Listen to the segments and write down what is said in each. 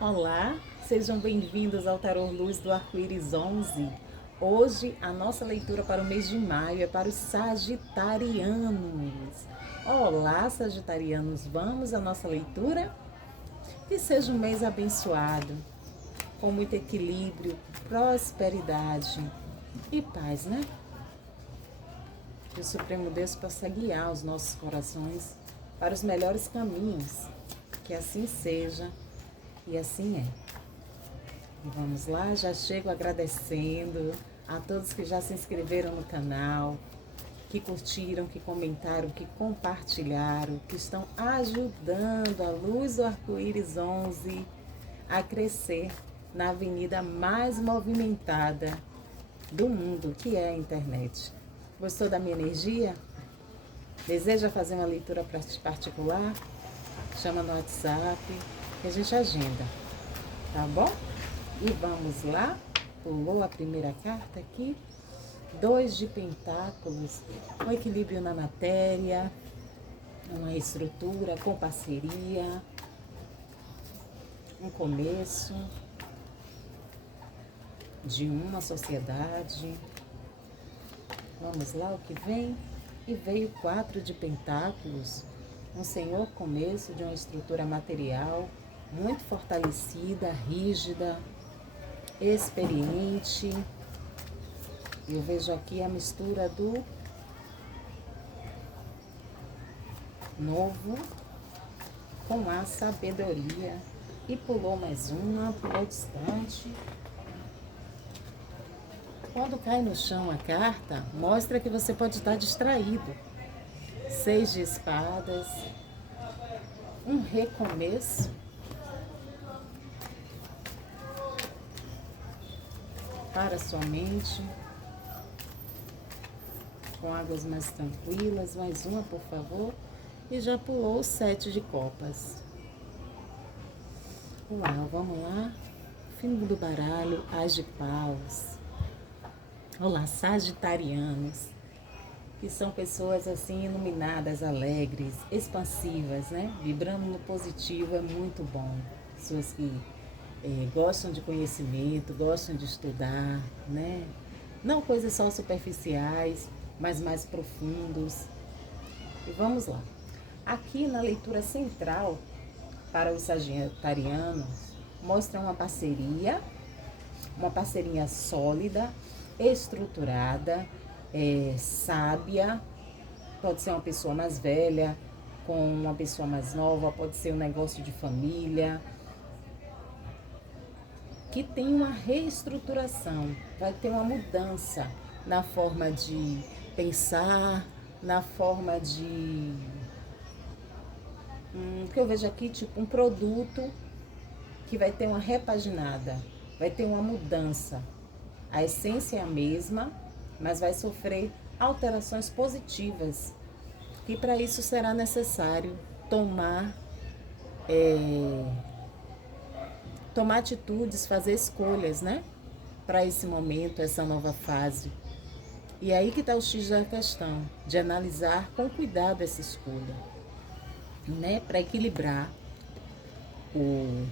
Olá, sejam bem-vindos ao Tarô Luz do Arco-Íris 11. Hoje a nossa leitura para o mês de maio é para os sagitarianos. Olá, sagitarianos, vamos à nossa leitura? Que seja um mês abençoado, com muito equilíbrio, prosperidade e paz, né? Que o Supremo Deus possa guiar os nossos corações para os melhores caminhos. Que assim seja e assim é. E vamos lá, já chego agradecendo a todos que já se inscreveram no canal, que curtiram, que comentaram, que compartilharam, que estão ajudando a Luz do Arco-Íris 11 a crescer na avenida mais movimentada do mundo, que é a internet. Gostou da minha energia? Deseja fazer uma leitura particular? Chama no WhatsApp que a gente agenda, tá bom? E vamos lá, pulou a primeira carta aqui, 2 de pentáculos, um equilíbrio na matéria, uma estrutura com parceria, um começo de uma sociedade. Vamos lá, o que vem? E veio 4 de pentáculos, um senhor começo de uma estrutura material muito fortalecida, rígida, experiente. Eu vejo aqui a mistura do novo com a sabedoria. E pulou mais uma, pulou distante. Quando cai no chão a carta, mostra que você pode estar distraído. 6 de espadas, um recomeço. Para sua mente, com águas mais tranquilas, mais uma, por favor. E já pulou o 7 de copas. Uau, vamos lá. Fim do baralho, As de paus. Olá, sagitarianos, que são pessoas assim iluminadas, alegres, expansivas, né? Vibrando no positivo é muito bom. Pessoas que gostam de conhecimento, gostam de estudar, né? Não coisas só superficiais, mas mais profundos. E vamos lá. Aqui na leitura central para os sagitarianos, mostra uma parceria sólida, estruturada, sábia. Pode ser uma pessoa mais velha com uma pessoa mais nova, pode ser um negócio de família, que tem uma reestruturação, vai ter uma mudança na forma de pensar, na forma de... que eu vejo aqui, tipo um produto que vai ter uma repaginada, vai ter uma mudança. A essência é a mesma, mas vai sofrer alterações positivas. E para isso será necessário tomar atitudes, fazer escolhas, né? Para esse momento, essa nova fase. E aí que está o X da questão, de analisar com cuidado essa escolha, né? Para equilibrar o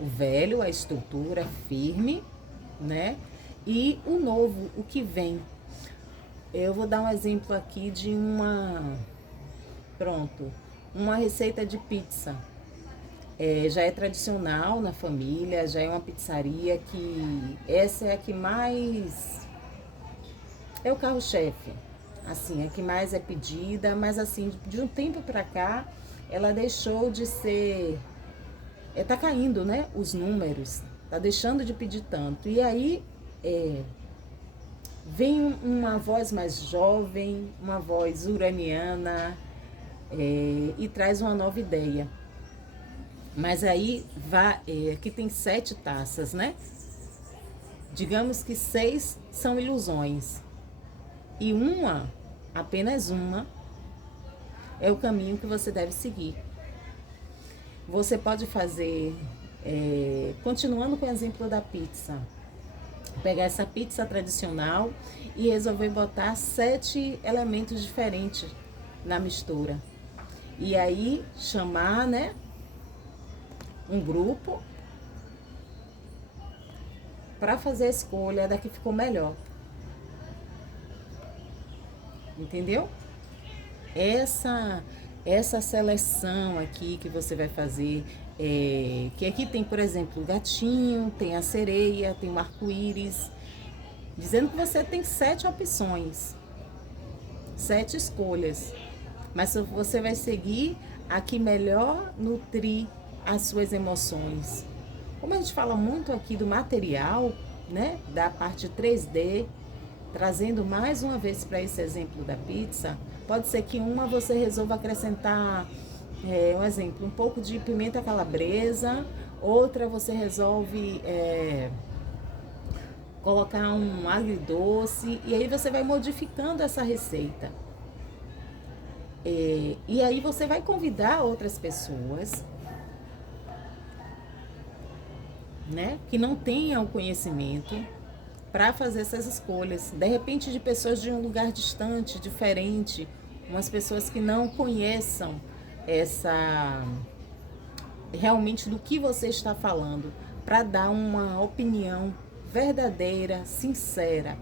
velho, a estrutura firme, né? E o novo, o que vem. Eu vou dar um exemplo aqui de uma receita de pizza. Já é tradicional na família, já é uma pizzaria que essa é a que mais é o carro-chefe, assim, a que mais é pedida, mas assim, de um tempo para cá, ela deixou de ser, tá caindo, né, os números, tá deixando de pedir tanto, e aí vem uma voz mais jovem, uma voz uraniana, e traz uma nova ideia. Mas aí aqui tem 7 taças, né? Digamos que 6 são ilusões. E apenas uma, é o caminho que você deve seguir. Você pode fazer, continuando com o exemplo da pizza, pegar essa pizza tradicional e resolver botar 7 elementos diferentes na mistura. E aí chamar, né, um grupo para fazer a escolha da que ficou melhor. Entendeu? Essa seleção aqui que você vai fazer, que aqui tem, por exemplo, o gatinho, tem a sereia, tem o arco-íris, dizendo que você tem 7 opções, 7 escolhas, mas você vai seguir a que melhor nutrir as suas emoções. Como a gente fala muito aqui do material, né, da parte 3D, trazendo mais uma vez para esse exemplo da pizza, pode ser que uma você resolva acrescentar, um exemplo, um pouco de pimenta calabresa, outra você resolve colocar um agridoce, e aí você vai modificando essa receita. E aí você vai convidar outras pessoas, né, que não tenham conhecimento, para fazer essas escolhas. De repente, de pessoas de um lugar distante, diferente, umas pessoas que não conheçam realmente do que você está falando, para dar uma opinião verdadeira, sincera,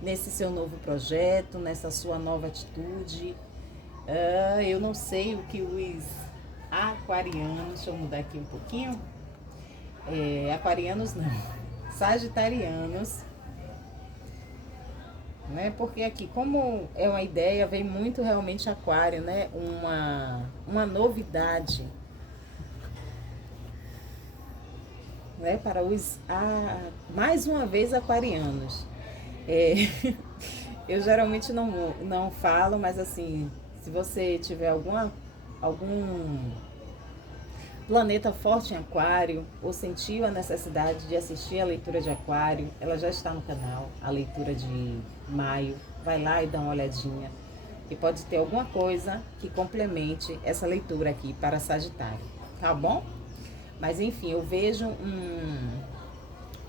nesse seu novo projeto, nessa sua nova atitude. Eu não sei o que os aquarianos, deixa eu mudar aqui um pouquinho, aquarianos não, sagitarianos, né? Porque aqui, como é uma ideia, vem muito realmente aquário, né? Uma novidade, né? Para os, mais uma vez, aquarianos. Eu geralmente não falo, mas assim, se você tiver algum planeta forte em aquário, ou sentiu a necessidade de assistir a leitura de aquário, ela já está no canal, a leitura de maio. Vai lá e dá uma olhadinha, e pode ter alguma coisa que complemente essa leitura aqui para Sagitário, tá bom? Mas enfim, eu vejo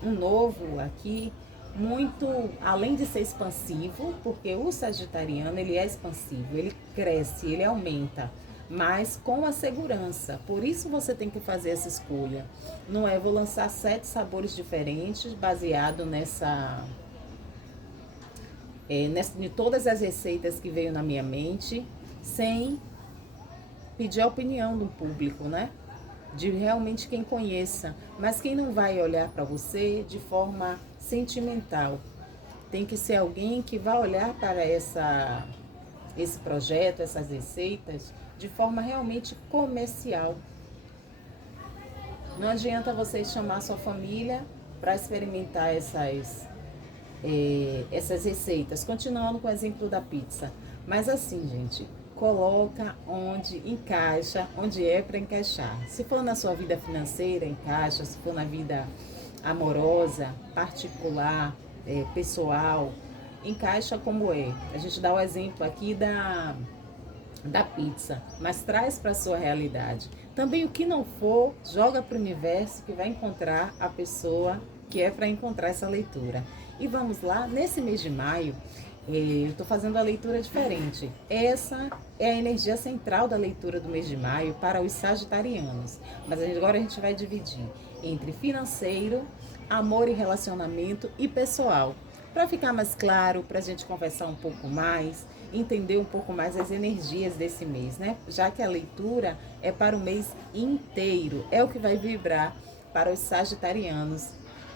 um novo aqui, muito, além de ser expansivo, porque o sagitariano, ele é expansivo, ele cresce, ele aumenta, mas com a segurança. Por isso você tem que fazer essa escolha. Não é, vou lançar 7 sabores diferentes, baseado de todas as receitas que veio na minha mente, sem pedir a opinião do público, né? De realmente quem conheça, mas quem não vai olhar para você de forma sentimental. Tem que ser alguém que vai olhar para esse projeto, essas receitas, de forma realmente comercial. Não adianta você chamar sua família para experimentar essas receitas. Continuando com o exemplo da pizza. Mas assim, gente, coloca onde encaixa, onde é para encaixar. Se for na sua vida financeira, encaixa. Se for na vida amorosa, particular, pessoal, encaixa como é. A gente dá o exemplo aqui da pizza, mas traz para a sua realidade. Também o que não for, joga para o universo, que vai encontrar a pessoa que é para encontrar essa leitura. E vamos lá, nesse mês de maio, eu estou fazendo a leitura diferente. Essa é a energia central da leitura do mês de maio para os sagitarianos. Mas agora a gente vai dividir entre financeiro, amor e relacionamento e pessoal. Para ficar mais claro, para a gente conversar um pouco mais, entender um pouco mais as energias desse mês, né? Já que a leitura é para o mês inteiro, é o que vai vibrar para os sagitarianos,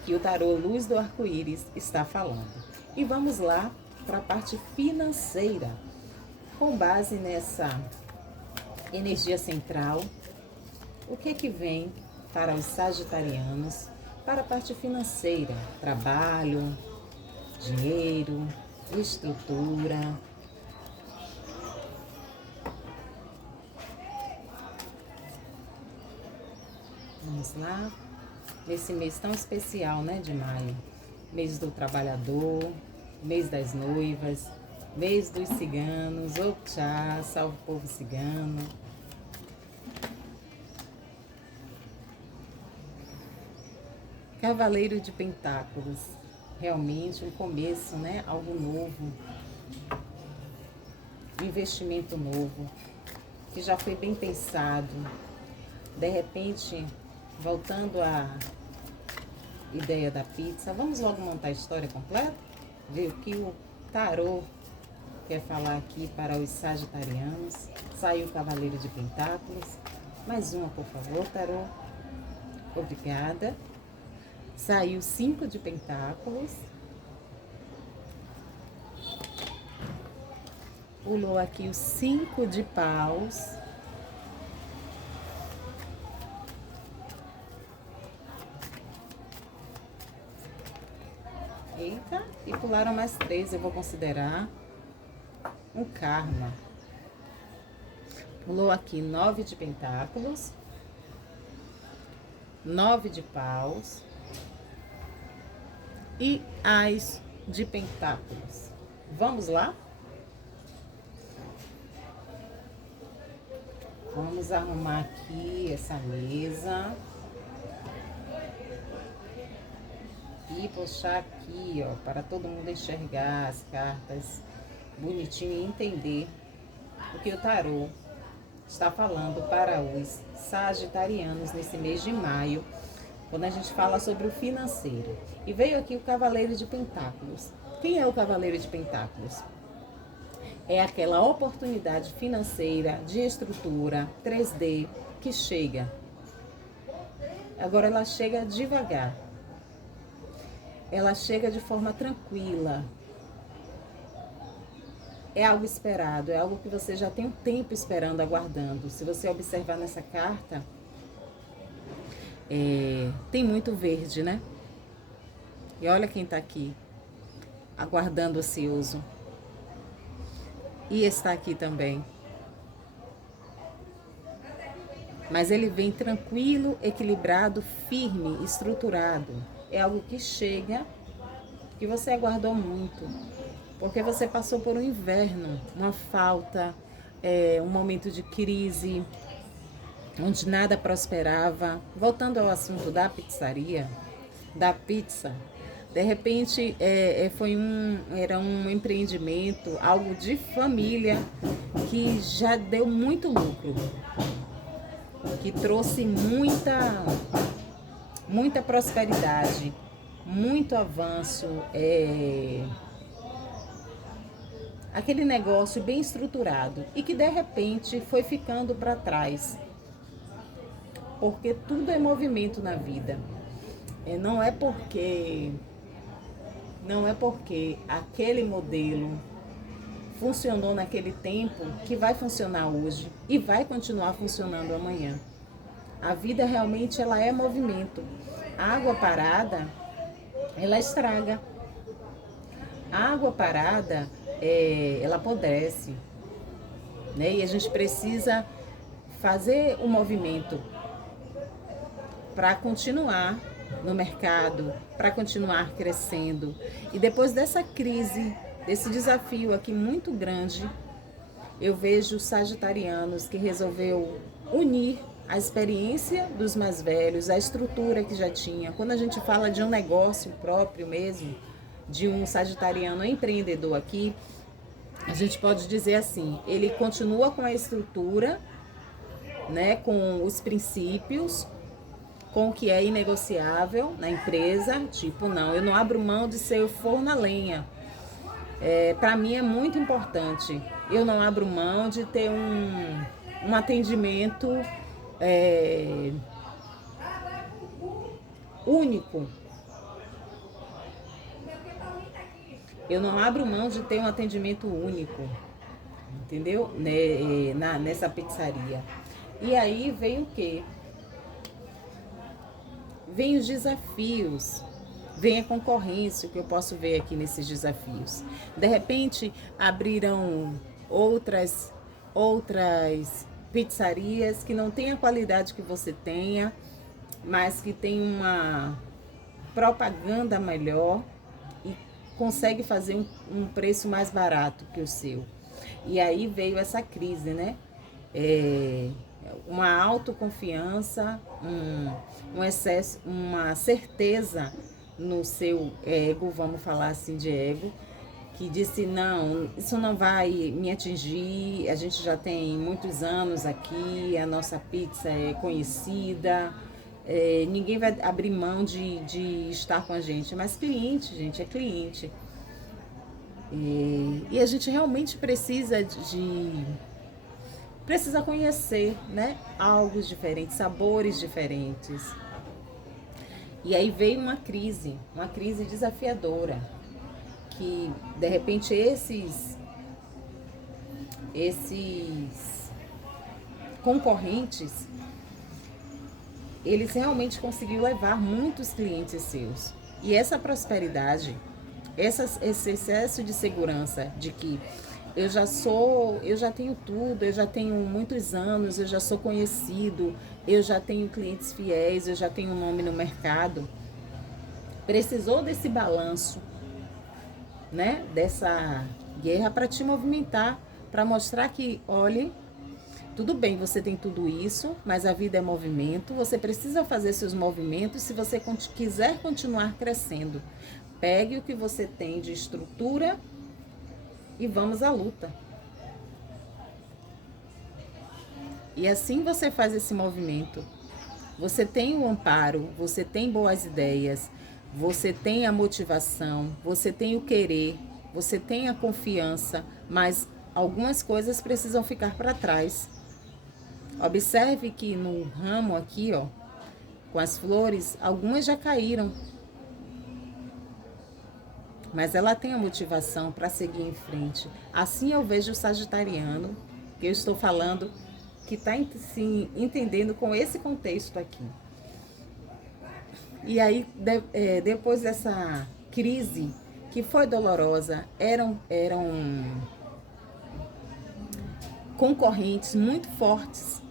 que o tarô Luz do Arco-Íris está falando. E vamos lá para a parte financeira. Com base nessa energia central, o que vem para os sagitarianos para a parte financeira? Trabalho, dinheiro, estrutura. Vamos lá. Nesse mês tão especial, né, de maio. Mês do trabalhador, mês das noivas, mês dos ciganos. Oxá, salve o povo cigano. Cavaleiro de Pentáculos. Realmente um começo, né? Algo novo. Um investimento novo, que já foi bem pensado. De repente, voltando ideia da pizza. Vamos logo montar a história completa? Ver o que o tarô quer falar aqui para os sagitarianos. Saiu o Cavaleiro de Pentáculos. Mais uma, por favor, tarô. Obrigada. Saiu 5 de Pentáculos. Pulou aqui o 5 de Paus. Eita, e pularam mais 3, eu vou considerar um karma. Pulou aqui 9 de Pentáculos, 9 de Paus e Ás de Pentáculos. Vamos lá? Vamos arrumar aqui essa mesa. E puxar aqui, ó, para todo mundo enxergar as cartas bonitinho e entender o que o tarô está falando para os sagitarianos nesse mês de maio, quando a gente fala sobre o financeiro. E veio aqui o Cavaleiro de Pentáculos. Quem é o Cavaleiro de Pentáculos? É aquela oportunidade financeira de estrutura 3D que chega. Agora ela chega devagar. Ela chega de forma tranquila. É algo esperado, é algo que você já tem um tempo esperando, aguardando. Se você observar nessa carta, tem muito verde, né? E olha quem tá aqui, aguardando ansioso. E está aqui também. Mas ele vem tranquilo, equilibrado, firme, estruturado. É algo que chega, que você aguardou muito, porque você passou por um inverno, uma falta, um momento de crise, onde nada prosperava. Voltando ao assunto da pizzaria, da pizza, de repente era um empreendimento, algo de família, que já deu muito lucro, que trouxe muita prosperidade, muito avanço, aquele negócio bem estruturado e que de repente foi ficando para trás, porque tudo é movimento na vida. Não é porque aquele modelo funcionou naquele tempo que vai funcionar hoje e vai continuar funcionando amanhã. A vida realmente ela é movimento. A água parada, ela estraga. A água parada, ela apodrece, né? E a gente precisa fazer o movimento para continuar no mercado, para continuar crescendo. E depois dessa crise, desse desafio aqui muito grande, eu vejo sagitarianos que resolveu unir a experiência dos mais velhos, a estrutura que já tinha. Quando a gente fala de um negócio próprio mesmo, de um sagitariano empreendedor aqui, a gente pode dizer assim, ele continua com a estrutura, né, com os princípios, com o que é inegociável na empresa, tipo, não, eu não abro mão de ser o forno a lenha. Para mim é muito importante. Eu não abro mão de ter um atendimento único. Eu não abro mão de ter um atendimento único, entendeu? Nessa pizzaria. E aí vem o quê? Vem os desafios, vem a concorrência, que eu posso ver aqui nesses desafios. De repente, abriram outras pizzarias que não têm a qualidade que você tenha, mas que tem uma propaganda melhor e consegue fazer um preço mais barato que o seu. E aí veio essa crise, né? Uma autoconfiança, um excesso, uma certeza no seu ego, vamos falar assim de ego, que disse, não, isso não vai me atingir, a gente já tem muitos anos aqui, a nossa pizza é conhecida, ninguém vai abrir mão de estar com a gente, mas cliente, gente, é cliente. E a gente realmente precisa conhecer, né, algo diferente, sabores diferentes. E aí veio uma crise desafiadora, que de repente esses concorrentes, eles realmente conseguiram levar muitos clientes seus. E essa prosperidade, esse excesso de segurança de que eu já tenho tudo, eu já tenho muitos anos, eu já sou conhecido, eu já tenho clientes fiéis, eu já tenho um nome no mercado. Precisou desse balanço, né? Dessa guerra para te movimentar, para mostrar que, olhe, tudo bem, você tem tudo isso, mas a vida é movimento, você precisa fazer seus movimentos se você quiser continuar crescendo. Pegue o que você tem de estrutura e vamos à luta. E assim você faz esse movimento. Você tem o amparo, você tem boas ideias, você tem a motivação, você tem o querer, você tem a confiança, mas algumas coisas precisam ficar para trás. Observe que no ramo aqui, ó, com as flores, algumas já caíram. Mas ela tem a motivação para seguir em frente. Assim eu vejo o sagitariano, que eu estou falando, que está se entendendo com esse contexto aqui. E aí, depois dessa crise, que foi dolorosa, eram concorrentes muito fortes,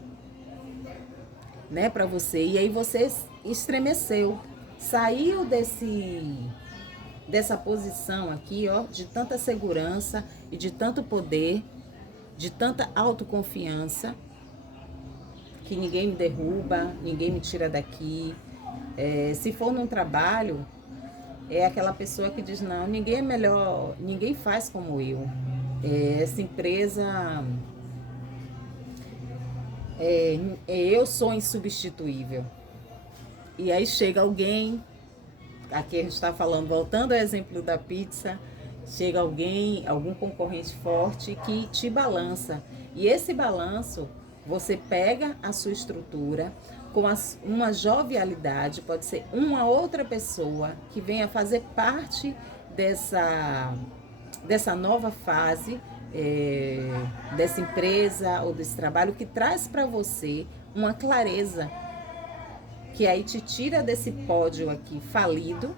né, para você. E aí você estremeceu, saiu dessa posição aqui, ó, de tanta segurança e de tanto poder, de tanta autoconfiança, que ninguém me derruba, ninguém me tira daqui. Se for num trabalho, é aquela pessoa que diz, não, ninguém é melhor, ninguém faz como eu. Essa empresa, eu sou insubstituível. E aí chega alguém, aqui a gente está falando, voltando ao exemplo da pizza, chega algum concorrente forte que te balança. E esse balanço, você pega a sua estrutura com uma jovialidade, pode ser uma outra pessoa que venha fazer parte dessa nova fase, dessa empresa ou desse trabalho, que traz para você uma clareza, que aí te tira desse pódio aqui falido,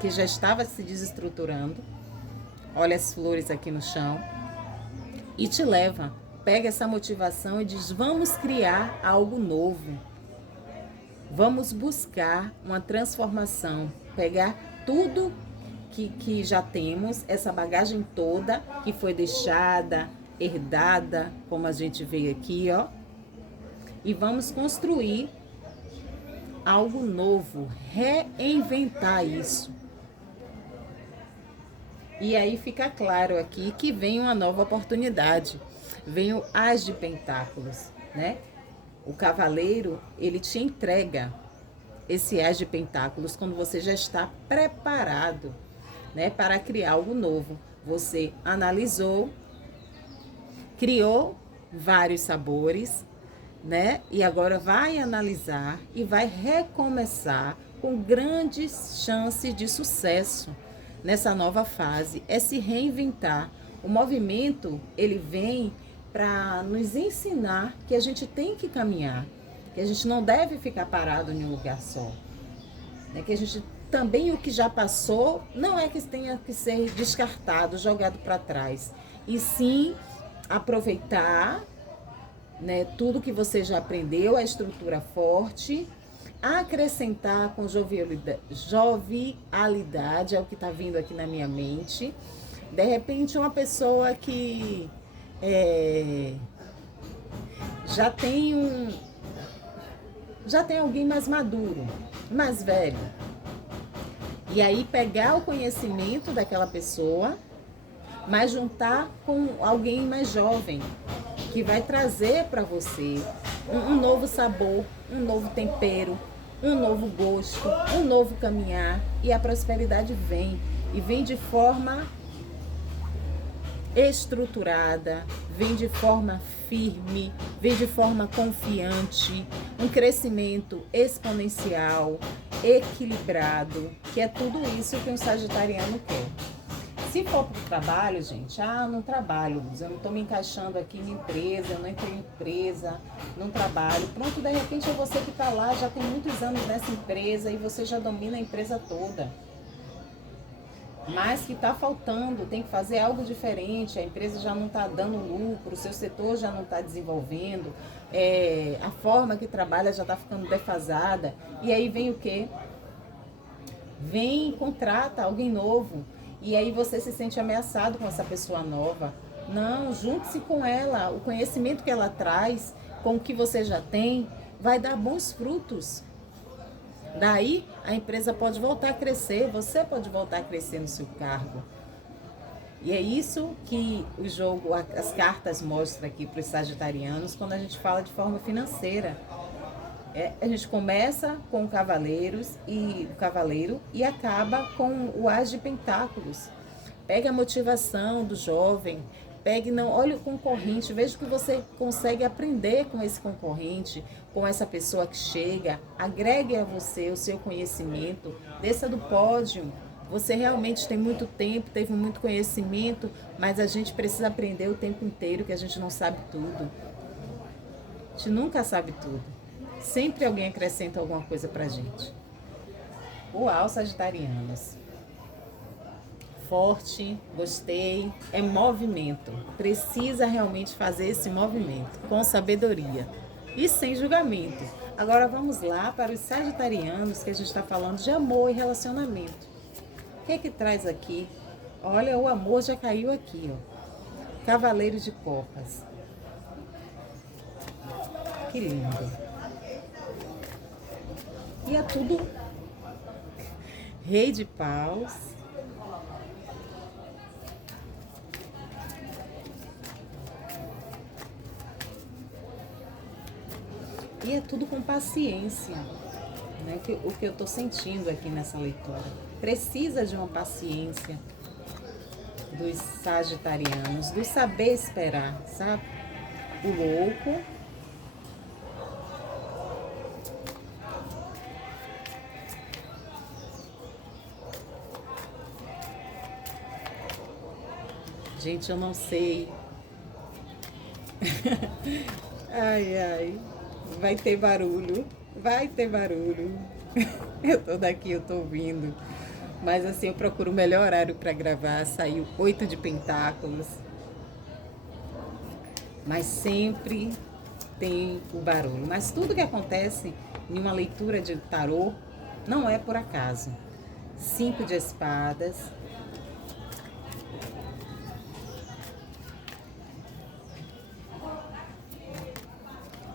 que já estava se desestruturando, olha as flores aqui no chão, e te leva, pega essa motivação e diz, vamos criar algo novo, vamos buscar uma transformação, pegar tudo que já temos, essa bagagem toda que foi deixada, herdada, como a gente vê aqui, ó, e vamos construir algo novo, reinventar isso. E aí fica claro aqui que vem uma nova oportunidade, vem o As de Pentáculos, né? O cavaleiro, ele te entrega esse As de Pentáculos quando você já está preparado, né, para criar algo novo. Você analisou, criou vários sabores, né? E agora vai analisar e vai recomeçar com grandes chances de sucesso nessa nova fase. É se reinventar. O movimento, ele vem para nos ensinar que a gente tem que caminhar, que a gente não deve ficar parado em um lugar só, né? Que a gente também, o que já passou, não é que tenha que ser descartado, jogado para trás, e sim aproveitar, né, tudo que você já aprendeu, a estrutura forte, acrescentar com jovialidade, é o que está vindo aqui na minha mente. De repente, uma pessoa que já tem alguém mais maduro, mais velho, e aí pegar o conhecimento daquela pessoa, mas juntar com alguém mais jovem, que vai trazer para você um novo sabor, um novo tempero, um novo gosto, um novo caminhar, e a prosperidade vem, e vem de forma estruturada, vem de forma firme, vem de forma confiante, um crescimento exponencial, equilibrado, que é tudo isso que um sagitariano quer. Se for para o trabalho, gente, não trabalho, eu não estou me encaixando aqui em empresa, eu não entrei em empresa, não trabalho. Pronto, de repente é você que está lá, já tem muitos anos nessa empresa e você já domina a empresa toda. Mas que está faltando, tem que fazer algo diferente, a empresa já não está dando lucro, o seu setor já não está desenvolvendo, a forma que trabalha já está ficando defasada. E aí vem o quê? Vem, contrata alguém novo. E aí você se sente ameaçado com essa pessoa nova. Não, junte-se com ela. O conhecimento que ela traz, com o que você já tem, vai dar bons frutos. Daí a empresa pode voltar a crescer, você pode voltar a crescer no seu cargo. E é isso que o jogo, as cartas mostram aqui para os sagitarianos quando a gente fala de forma financeira. A gente começa com o cavaleiro e acaba com o as de pentáculos. Pegue a motivação do jovem, olhe o concorrente, veja o que você consegue aprender com esse concorrente, com essa pessoa que chega, agregue a você o seu conhecimento, desça do pódio. Você realmente tem muito tempo, teve muito conhecimento, mas a gente precisa aprender o tempo inteiro, que a gente não sabe tudo. A gente nunca sabe tudo. Sempre alguém acrescenta alguma coisa pra gente. Uau, sagitarianos. Forte, gostei, é movimento. Precisa realmente fazer esse movimento com sabedoria e sem julgamento. Agora vamos lá para os sagitarianos, que a gente está falando de amor e relacionamento. O que é que traz aqui? Olha, o amor já caiu aqui, ó. Cavaleiro de Copas. Que lindo. E é tudo Rei de Paus. E é tudo com paciência, né? O que eu estou sentindo aqui nessa leitura. Precisa de uma paciência dos sagitarianos, do saber esperar, sabe? O louco. Gente, eu não sei. Ai, ai. Vai ter barulho. Vai ter barulho. Eu tô daqui, eu tô ouvindo. Mas assim, eu procuro o melhor horário para gravar. Saiu 8 de pentáculos. Mas sempre tem o barulho. Mas tudo que acontece em uma leitura de tarô não é por acaso. 5 de espadas.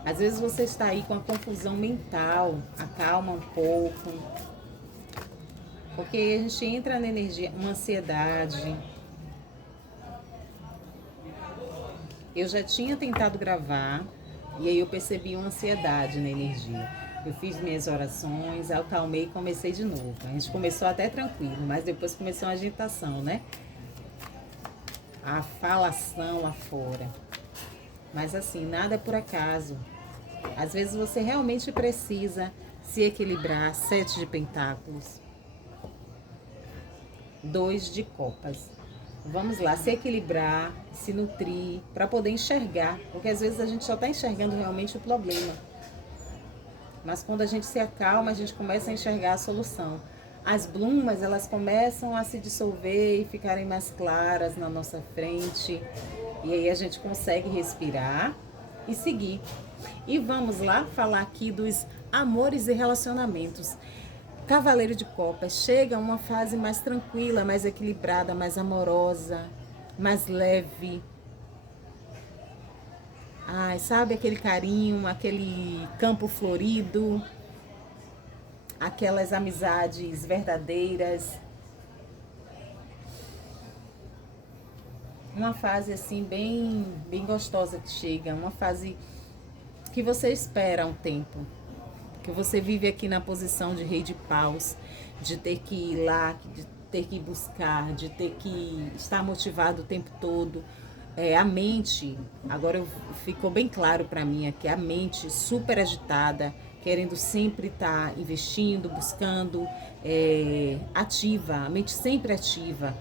Às vezes você está aí com a confusão mental, acalma um pouco, porque a gente entra na energia, uma ansiedade. Eu já tinha tentado gravar e aí eu percebi uma ansiedade na energia. Eu fiz minhas orações, acalmei e comecei de novo. A gente começou até tranquilo, mas depois começou uma agitação, né? A falação lá fora. Mas assim, nada é por acaso. Às vezes você realmente precisa se equilibrar. 7 de pentáculos. 2 de copas. Vamos lá, se equilibrar, se nutrir, para poder enxergar. Porque às vezes a gente só está enxergando realmente o problema. Mas quando a gente se acalma, a gente começa a enxergar a solução. As blumas, elas começam a se dissolver e ficarem mais claras na nossa frente. E aí a gente consegue respirar e seguir. E vamos lá falar aqui dos amores e relacionamentos. Cavaleiro de Copas chega a uma fase mais tranquila, mais equilibrada, mais amorosa, mais leve. Ai, sabe aquele carinho, aquele campo florido, aquelas amizades verdadeiras. Uma fase assim bem gostosa que chega, uma fase que você espera um tempo. que você vive aqui na posição de rei de paus, de ter que ir lá, de ter que buscar, de ter que estar motivado o tempo todo. A mente, agora ficou bem claro para mim aqui, a mente super agitada, querendo sempre estar investindo, buscando, ativa, a mente sempre ativa,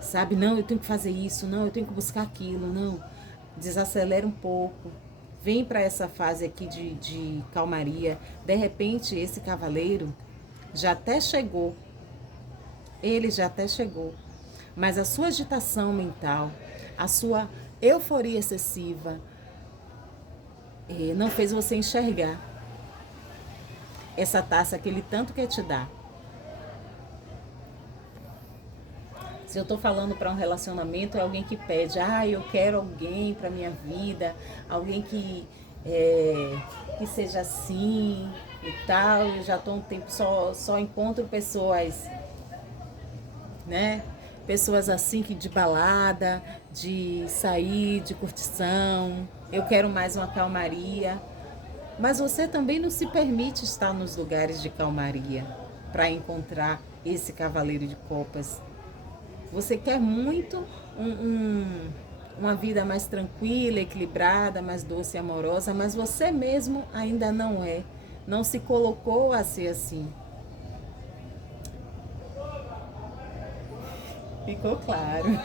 sabe? Não, eu tenho que fazer isso, não, eu tenho que buscar aquilo, não. Desacelera um pouco, vem para essa fase aqui de calmaria. De repente, esse cavaleiro já até chegou, ele já até chegou, mas a sua agitação mental, a sua euforia excessiva, não fez você enxergar essa taça que ele tanto quer te dar. Se eu estou falando para um relacionamento, é alguém que pede, eu quero alguém para minha vida, alguém que seja assim e tal. Eu já estou um tempo, só encontro pessoas, né? Pessoas assim, que de balada, de sair, de curtição. Eu quero mais uma calmaria. Mas você também não se permite estar nos lugares de calmaria para encontrar esse cavaleiro de copas. Você quer muito uma vida mais tranquila, equilibrada, mais doce e amorosa, mas você mesmo ainda não se colocou a ser assim. Ficou claro?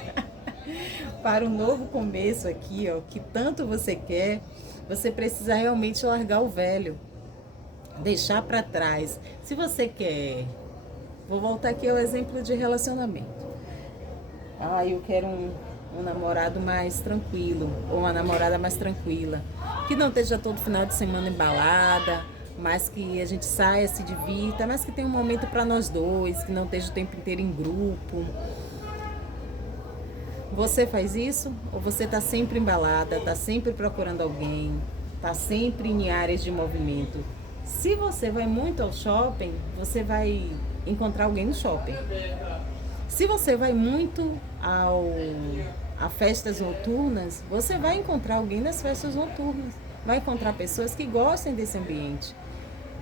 Para um novo começo aqui, que tanto você quer, você precisa realmente largar o velho, deixar para trás. Se você quer, vou voltar aqui ao exemplo de relacionamento. Eu quero um namorado mais tranquilo, ou uma namorada mais tranquila, que não esteja todo final de semana embalada, mas que a gente saia, se divirta, mas que tenha um momento para nós dois, que não esteja o tempo inteiro em grupo. Você faz isso? Ou você está sempre embalada, está sempre procurando alguém, está sempre em áreas de movimento? Se você vai muito ao shopping, você vai encontrar alguém no shopping. Se você vai muito a festas noturnas, você vai encontrar alguém nas festas noturnas. Vai encontrar pessoas que gostem desse ambiente.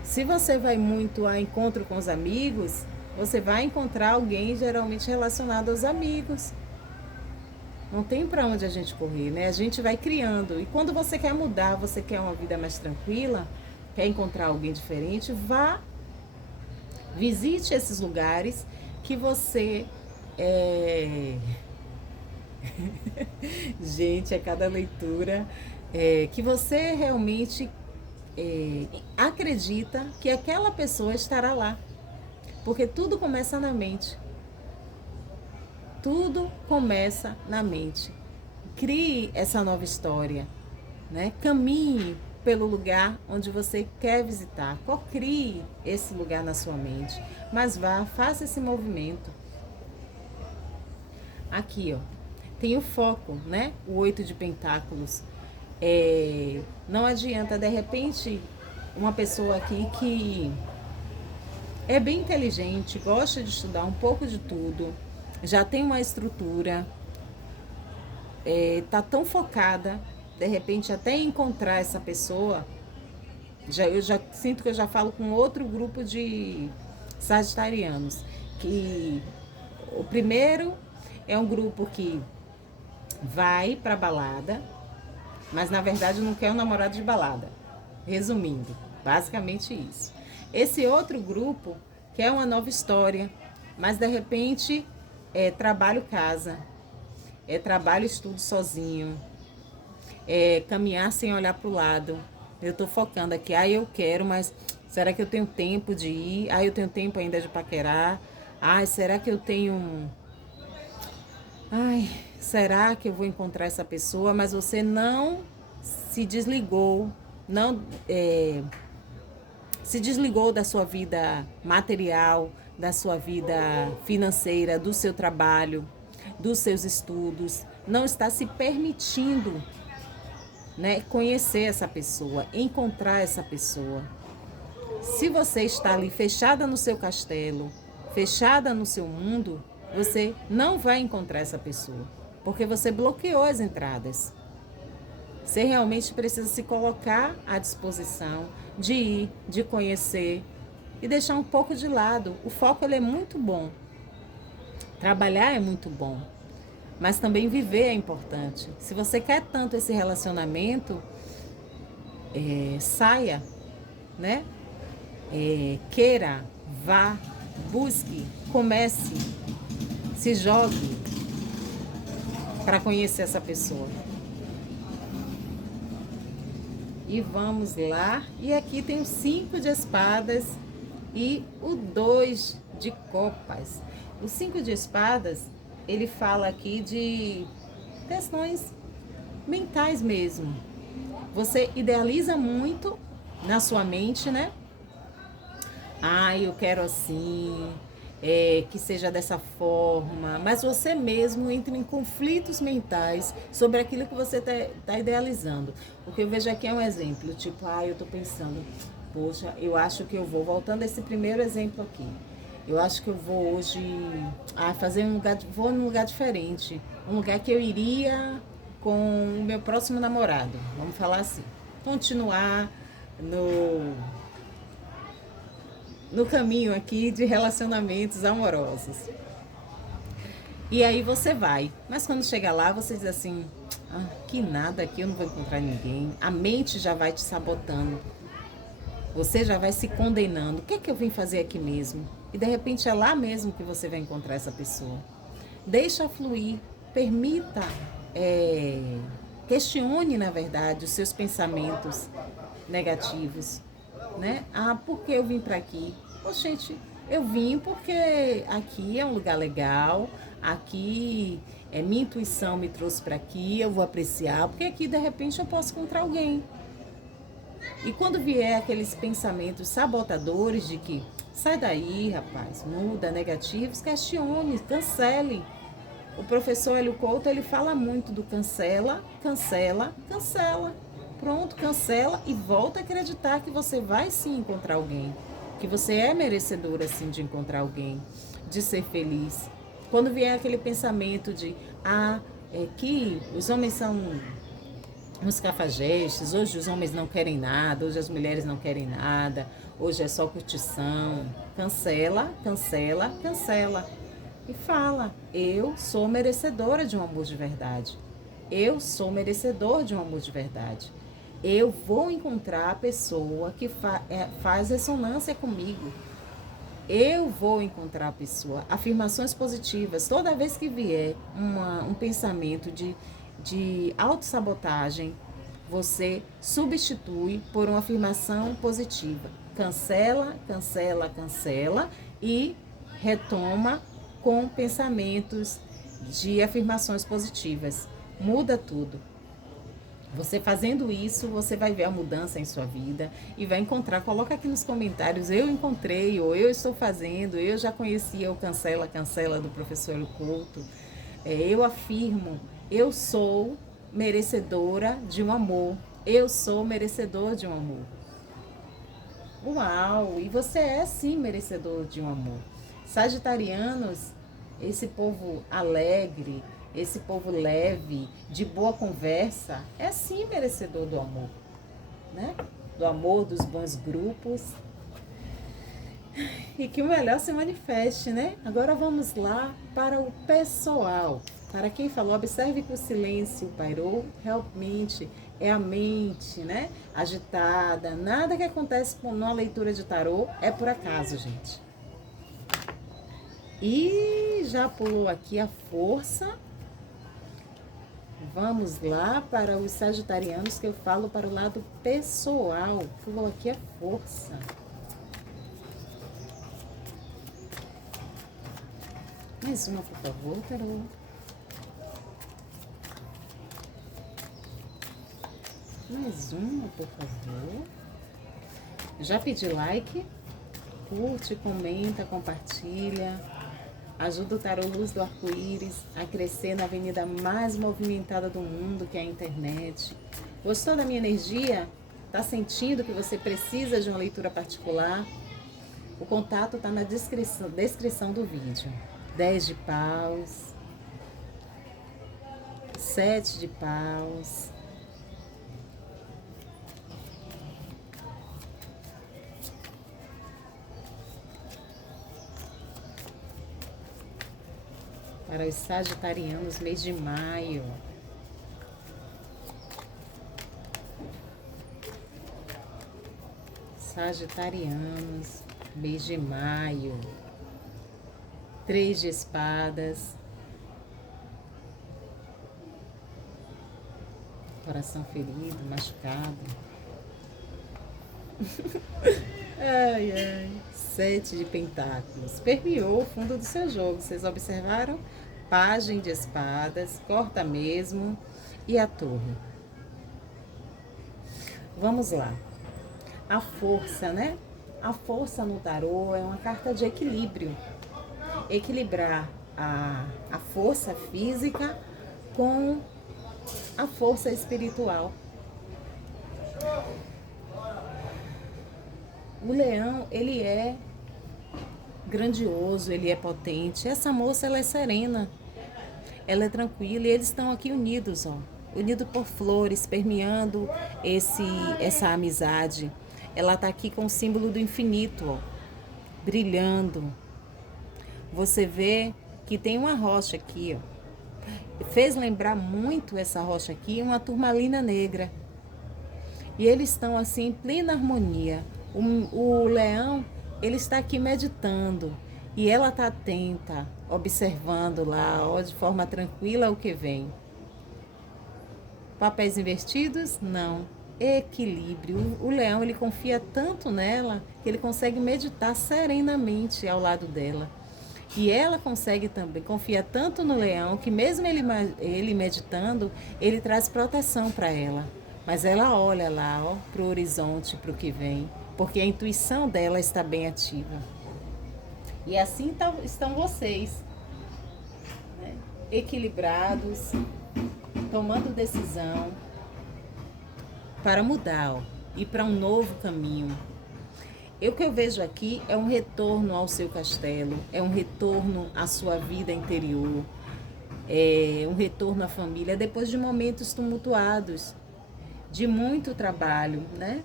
Se você vai muito a encontro com os amigos, você vai encontrar alguém geralmente relacionado aos amigos. Não tem para onde a gente correr, né? A gente vai criando. E quando você quer mudar, você quer uma vida mais tranquila, quer encontrar alguém diferente, visite esses lugares que você Gente, a cada leitura que você realmente acredita que aquela pessoa estará lá. Porque tudo começa na mente. Tudo começa na mente. Crie essa nova história, né? Caminhe pelo lugar onde você quer visitar. Crie esse lugar na sua mente. Mas faça esse movimento. Aqui, tem o foco, né? O 8 de pentáculos. Não adianta, de repente, uma pessoa aqui que é bem inteligente, gosta de estudar um pouco de tudo, já tem uma estrutura, tá tão focada, de repente até encontrar essa pessoa, eu já sinto que eu já falo com outro grupo de sagitarianos, que o primeiro é um grupo que vai pra balada, mas na verdade não quer um namorado de balada. Resumindo, basicamente isso. Esse outro grupo quer uma nova história, mas de repente trabalho casa, trabalho estudo sozinho, caminhar sem olhar para o lado. Eu estou focando aqui, eu quero, mas será que eu tenho tempo de ir? Eu tenho tempo ainda de paquerar? Será que eu tenho... será que eu vou encontrar essa pessoa? Mas você não se desligou, se desligou da sua vida material, da sua vida financeira, do seu trabalho, dos seus estudos. Não está se permitindo, né, conhecer essa pessoa, encontrar essa pessoa. Se você está ali fechada no seu castelo, fechada no seu mundo, você não vai encontrar essa pessoa, porque você bloqueou as entradas. Você realmente precisa se colocar à disposição de ir, de conhecer e deixar um pouco de lado. O foco ele é muito bom. Trabalhar é muito bom, mas também viver é importante. Se você quer tanto esse relacionamento, saia, né? Queira, vá, busque, comece, se jogue para conhecer essa pessoa. E vamos lá. E aqui tem o 5 de espadas e o 2 de copas. O 5 de espadas, ele fala aqui de questões mentais mesmo. Você idealiza muito na sua mente, né? Eu quero assim, que seja dessa forma. Mas você mesmo entra em conflitos mentais sobre aquilo que você tá idealizando. O que eu vejo aqui é um exemplo, tipo, eu tô pensando, poxa, eu acho que eu vou, voltando a esse primeiro exemplo aqui, eu acho que eu vou hoje fazer vou num lugar diferente, um lugar que eu iria com o meu próximo namorado, vamos falar assim, continuar no caminho aqui de relacionamentos amorosos. E aí você vai, mas quando chega lá você diz assim, que nada aqui, eu não vou encontrar ninguém. A mente já vai te sabotando, você já vai se condenando. O que é que eu vim fazer aqui mesmo? E de repente é lá mesmo que você vai encontrar essa pessoa. Deixa fluir, permita, questione na verdade os seus pensamentos negativos, né? Por que eu vim para aqui? Gente, eu vim porque aqui é um lugar legal, aqui minha intuição me trouxe para aqui, eu vou apreciar, porque aqui de repente eu posso encontrar alguém. E quando vier aqueles pensamentos sabotadores de que sai daí, rapaz, muda, negativos, questione, cancele. O professor Hélio Couto, ele fala muito do cancela, cancela, cancela. Pronto, cancela e volta a acreditar que você vai sim encontrar alguém. Que você é merecedora sim de encontrar alguém, de ser feliz. Quando vier aquele pensamento de, que os homens são uns cafajestes, hoje os homens não querem nada, hoje as mulheres não querem nada, hoje é só curtição. Cancela, cancela, cancela. E fala, eu sou merecedora de um amor de verdade. Eu sou merecedor de um amor de verdade. Eu vou encontrar a pessoa que faz ressonância comigo. Eu vou encontrar a pessoa. Afirmações positivas. Toda vez que vier um pensamento de autossabotagem, você substitui por uma afirmação positiva. Cancela, cancela, cancela e retoma com pensamentos de afirmações positivas. Muda tudo. Você fazendo isso, você vai ver a mudança em sua vida e vai encontrar, coloca aqui nos comentários, eu encontrei, ou eu estou fazendo, eu já conhecia o Cancela, Cancela do professor Hélio Couto. Eu afirmo, eu sou merecedora de um amor, eu sou merecedor de um amor. Uau! E você é sim merecedor de um amor. Sagitarianos, esse povo alegre, esse povo leve, de boa conversa, é sim merecedor do amor, né? Do amor, dos bons grupos. E que o melhor se manifeste, né? Agora vamos lá para o pessoal. Para quem falou, observe que o silêncio pairou, realmente é a mente, né? Agitada. Nada que acontece numa leitura de tarô é por acaso, gente. E já pulou aqui a força. Vamos lá para os sagitarianos, que eu falo para o lado pessoal. Pulou aqui a força. Mais uma, por favor, tarô. Mais uma, por favor. Já pedi like, curte, comenta, compartilha. Ajuda o Tarô Luz do Arco-Íris a crescer na avenida mais movimentada do mundo, que é a internet. Gostou da minha energia? Está sentindo que você precisa de uma leitura particular? O contato está na descrição do vídeo. 10 de paus, 7 de paus, para os sagitarianos, mês de maio. Sagitarianos, mês de maio. 3 de espadas. Coração ferido, machucado. Ai, ai. 7 de pentáculos. Permeou o fundo do seu jogo. Vocês observaram? Pajem de espadas, corta mesmo e a torre. Vamos lá. A força, né? A força no tarô é uma carta de equilíbrio. Equilibrar a força física com a força espiritual. O leão, ele é grandioso, ele é potente. Essa moça, ela é serena, ela é tranquila e eles estão aqui unidos, ó. Unidos por flores, permeando essa amizade. Ela está aqui com o símbolo do infinito, ó, brilhando. Você vê que tem uma rocha aqui, ó. Fez lembrar muito essa rocha aqui, uma turmalina negra. E eles estão assim em plena harmonia. O leão, ele está aqui meditando. E ela está atenta, observando lá, ó, de forma tranquila o que vem. Papéis invertidos? Não. Equilíbrio. O leão, ele confia tanto nela que ele consegue meditar serenamente ao lado dela. E ela consegue também, confia tanto no leão que mesmo ele meditando, ele traz proteção para ela. Mas ela olha lá, ó, para o horizonte, para o que vem, porque a intuição dela está bem ativa. E assim estão vocês, né? Equilibrados, tomando decisão para mudar, ó, e para um novo caminho. O que eu vejo aqui é um retorno ao seu castelo, é um retorno à sua vida interior, é um retorno à família depois de momentos tumultuados, de muito trabalho, né?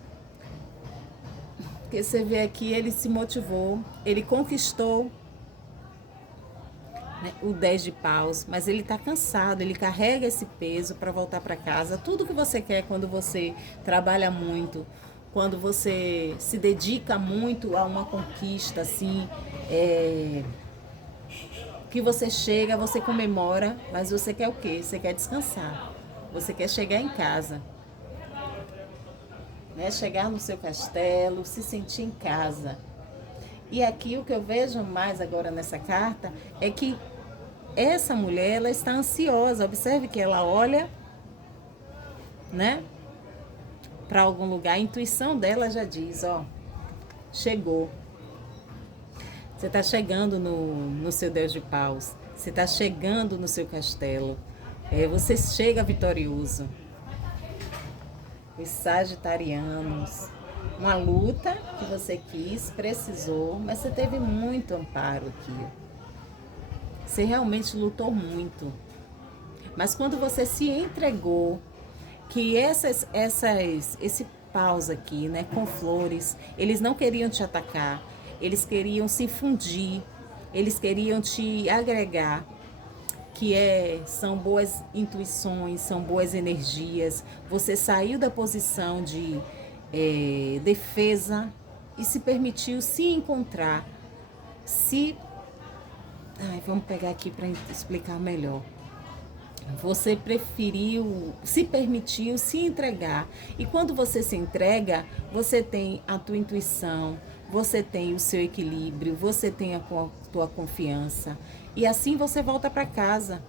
Porque você vê aqui, ele se motivou, ele conquistou, né, o 10 de paus, mas ele está cansado, ele carrega esse peso para voltar para casa. Tudo que você quer quando você trabalha muito, quando você se dedica muito a uma conquista, assim, que você chega, você comemora, mas você quer o quê? Você quer descansar, você quer chegar em casa, né? Chegar no seu castelo, se sentir em casa. E aqui o que eu vejo mais agora nessa carta é que essa mulher, ela está ansiosa. Observe que ela olha, né, para algum lugar, a intuição dela já diz, ó, chegou. Você está chegando no seu 10 de paus, você está chegando no seu castelo, você chega vitorioso. Os sagitarianos, uma luta que você quis, precisou, mas você teve muito amparo aqui. Você realmente lutou muito. Mas quando você se entregou, que esse paus aqui, né, com flores, eles não queriam te atacar, eles queriam se fundir, eles queriam te agregar, são boas intuições, são boas energias. Você saiu da posição de defesa e se permitiu se encontrar, vamos pegar aqui para explicar melhor. Você se permitiu se entregar. E quando você se entrega, você tem a tua intuição, você tem o seu equilíbrio, você tem a tua confiança. E assim você volta para casa.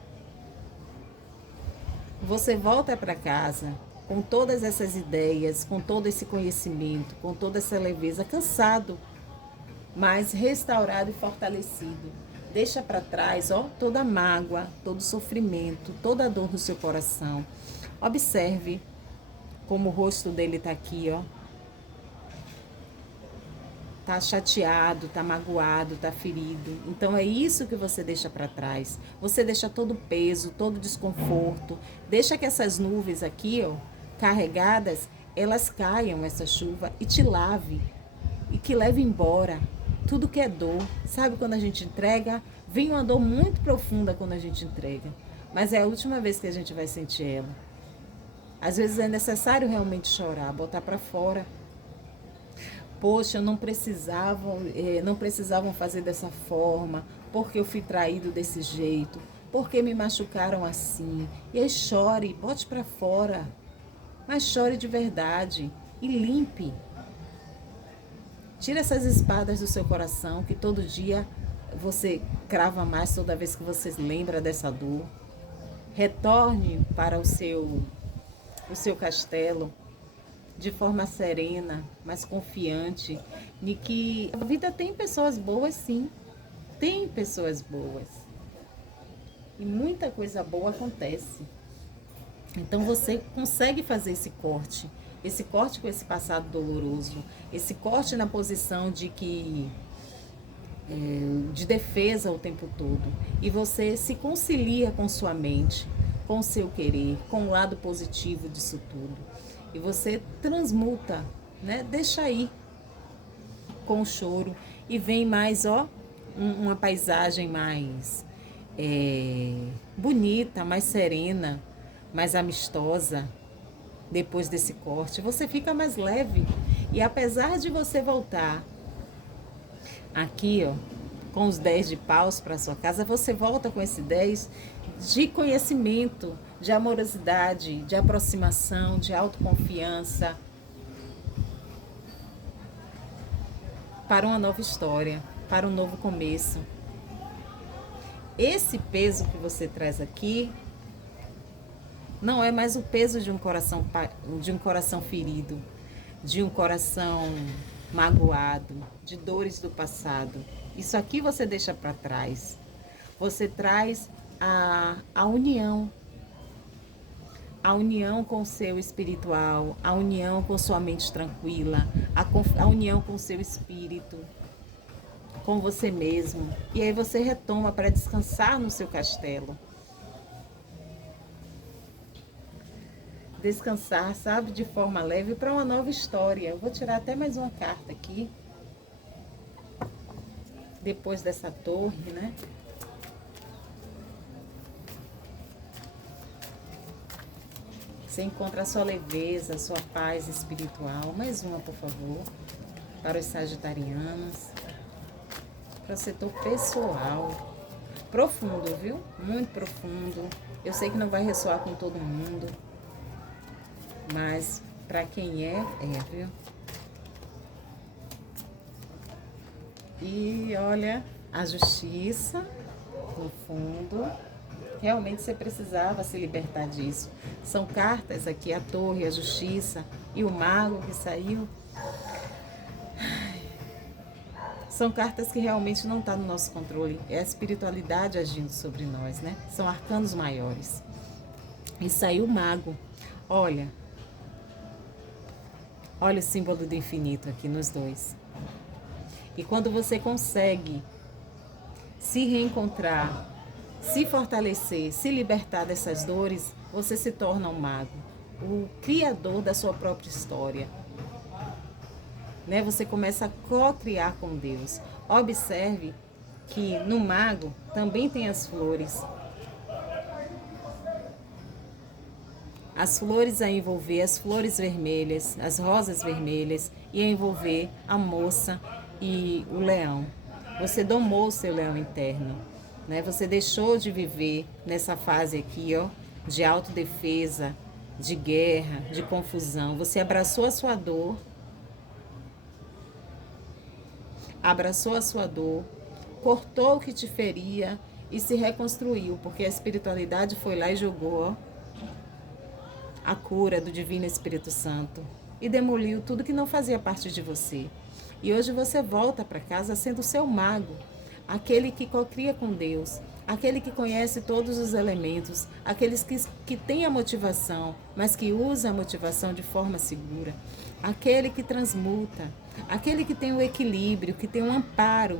Você volta para casa com todas essas ideias, com todo esse conhecimento, com toda essa leveza, cansado, mas restaurado e fortalecido. Deixa para trás, ó, toda a mágoa, todo o sofrimento, toda a dor no seu coração. Observe como o rosto dele está aqui, ó. Tá chateado, tá magoado, tá ferido. Então é isso que você deixa para trás. Você deixa todo o peso, todo o desconforto. Deixa que essas nuvens aqui, ó, carregadas, elas caiam, essa chuva, e te lave. E que leve embora. tudo que é dor. Sabe quando a gente entrega? Vem uma dor muito profunda quando a gente entrega. Mas é a última vez que a gente vai sentir ela. Às vezes é necessário realmente chorar, botar para fora. Poxa, não precisavam fazer dessa forma, porque eu fui traído desse jeito, porque me machucaram assim. E aí chore, bote para fora. Mas chore de verdade e limpe. Tira essas espadas do seu coração, que todo dia você crava mais toda vez que você lembra dessa dor. Retorne para o seu castelo de forma serena, mas confiante, de que a vida tem pessoas boas, sim. Tem pessoas boas. E muita coisa boa acontece. Então você consegue fazer esse corte com esse passado doloroso, esse corte na posição de defesa o tempo todo. E você se concilia com sua mente, com o seu querer, com o lado positivo disso tudo. E você transmuta, né? Deixa aí com o choro e vem mais, uma paisagem mais bonita, mais serena, mais amistosa. Depois desse corte, você fica mais leve. E apesar de você voltar aqui, com os 10 de paus para sua casa, você volta com esse 10 de conhecimento, de amorosidade, de aproximação, de autoconfiança, para uma nova história, para um novo começo. Esse peso que você traz aqui não é mais o peso de um coração ferido, de um coração magoado, de dores do passado. Isso aqui você deixa para trás. Você traz a união com o seu espiritual, a união com sua mente tranquila, a união com o seu espírito, com você mesmo. E aí você retoma para descansar no seu castelo. Descansar, sabe, de forma leve para uma nova história. Eu vou tirar até mais uma carta aqui. Depois dessa torre, né? Você encontra a sua leveza, a sua paz espiritual. Mais uma, por favor, para os sagitarianos. Para o setor pessoal. Profundo, viu? Muito profundo. Eu sei que não vai ressoar com todo mundo. Mas para quem viu? E olha, a justiça, no fundo, realmente você precisava se libertar disso. São cartas aqui, a torre, a justiça e o mago que saiu. São cartas que realmente não estão no nosso controle. É a espiritualidade agindo sobre nós, né? São arcanos maiores. E saiu o mago. Olha o símbolo do infinito aqui nos dois. E quando você consegue se reencontrar, se fortalecer, se libertar dessas dores, você se torna um mago, o criador da sua própria história. Né? Você começa a co-criar com Deus. Observe que no mago também tem as flores. As flores a envolver, as flores vermelhas, as rosas vermelhas, e a envolver a moça e o leão. Você domou o seu leão interno, né? Você deixou de viver nessa fase aqui, de autodefesa, de guerra, de confusão. Você abraçou a sua dor, cortou o que te feria e se reconstruiu, porque a espiritualidade foi lá e jogou, a cura do Divino Espírito Santo e demoliu tudo que não fazia parte de você. E hoje você volta para casa sendo o seu mago, aquele que cocria com Deus, aquele que conhece todos os elementos, aqueles que tem a motivação, mas que usa a motivação de forma segura, aquele que transmuta, aquele que tem o equilíbrio, que tem um amparo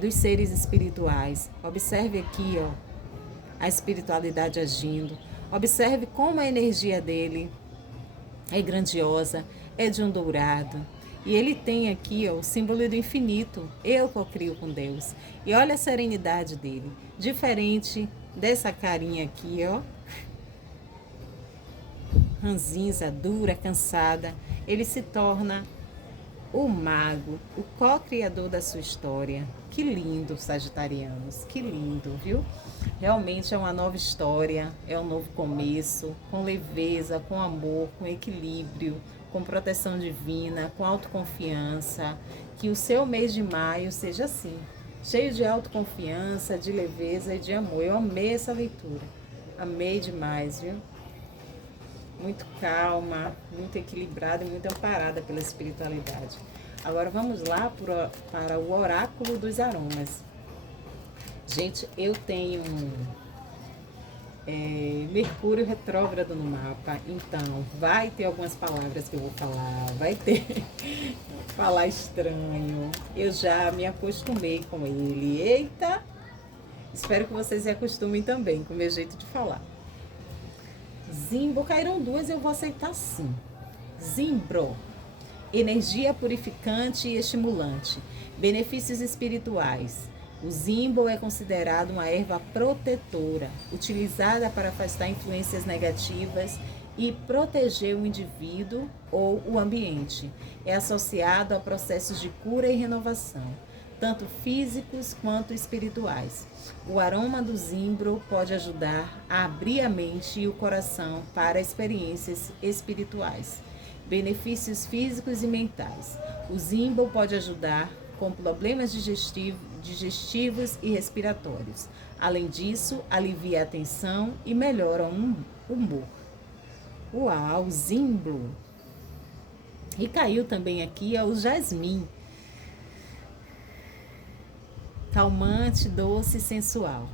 dos seres espirituais. Observe aqui, a espiritualidade agindo. Observe como a energia dele é grandiosa, é de um dourado. E ele tem aqui, ó, o símbolo do infinito. Eu cocrio com Deus. E olha a serenidade dele. Diferente dessa carinha aqui, ó. Ranzinza, dura, cansada. Ele se torna o mago, o co-criador da sua história. Que lindo, sagitarianos. Que lindo, viu? Realmente é uma nova história, é um novo começo, com leveza, com amor, com equilíbrio, com proteção divina, com autoconfiança. Que o seu mês de maio seja assim, cheio de autoconfiança, de leveza e de amor. Eu amei essa leitura, amei demais, viu? Muito calma, muito equilibrada e muito amparada pela espiritualidade. Agora vamos lá para o oráculo dos aromas. Gente, eu tenho Mercúrio retrógrado no mapa, então vai ter algumas palavras que eu vou falar, vai ter falar estranho. Eu já me acostumei com ele. Eita! Espero que vocês se acostumem também com o meu jeito de falar. Zimbro, caíram duas, eu vou aceitar sim. Zimbro, energia purificante e estimulante, benefícios espirituais. O zimbro é considerado uma erva protetora, utilizada para afastar influências negativas e proteger o indivíduo ou o ambiente. É associado a processos de cura e renovação, tanto físicos quanto espirituais. O aroma do zimbro pode ajudar a abrir a mente e o coração para experiências espirituais. Benefícios físicos e mentais. O zimbro pode ajudar com problemas digestivos e respiratórios. Além disso, alivia a tensão e melhora o humor. Uau, zimbro! E caiu também aqui o jasmim. Calmante, doce e sensual.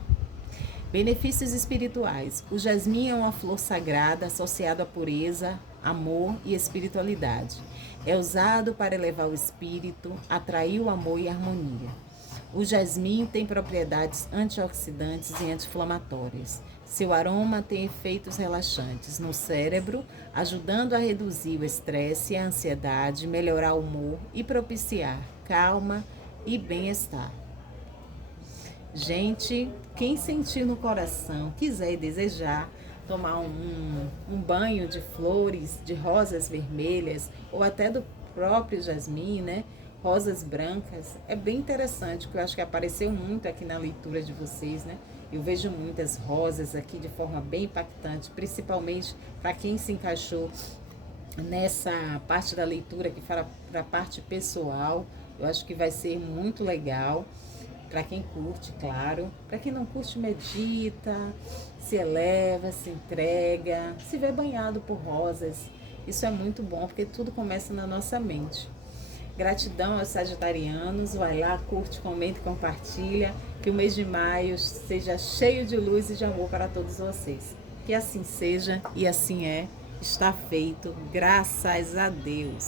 Benefícios espirituais. O jasmim é uma flor sagrada associada à pureza, amor e espiritualidade. É usado para elevar o espírito, atrair o amor e a harmonia. O jasmim tem propriedades antioxidantes e anti-inflamatórias. Seu aroma tem efeitos relaxantes no cérebro, ajudando a reduzir o estresse e a ansiedade, melhorar o humor e propiciar calma e bem-estar. Gente, quem sentir no coração, quiser e desejar tomar um banho de flores, de rosas vermelhas ou até do próprio jasmim, né? Rosas brancas, é bem interessante, porque eu acho que apareceu muito aqui na leitura de vocês, né? Eu vejo muitas rosas aqui de forma bem impactante, principalmente para quem se encaixou nessa parte da leitura que fala para a parte pessoal. Eu acho que vai ser muito legal. Para quem curte, claro. Para quem não curte, medita, se eleva, se entrega, se vê banhado por rosas. Isso é muito bom, porque tudo começa na nossa mente. Gratidão aos sagitarianos. Vai lá, curte, comenta e compartilha. Que o mês de maio seja cheio de luz e de amor para todos vocês. Que assim seja e assim é. Está feito. Graças a Deus.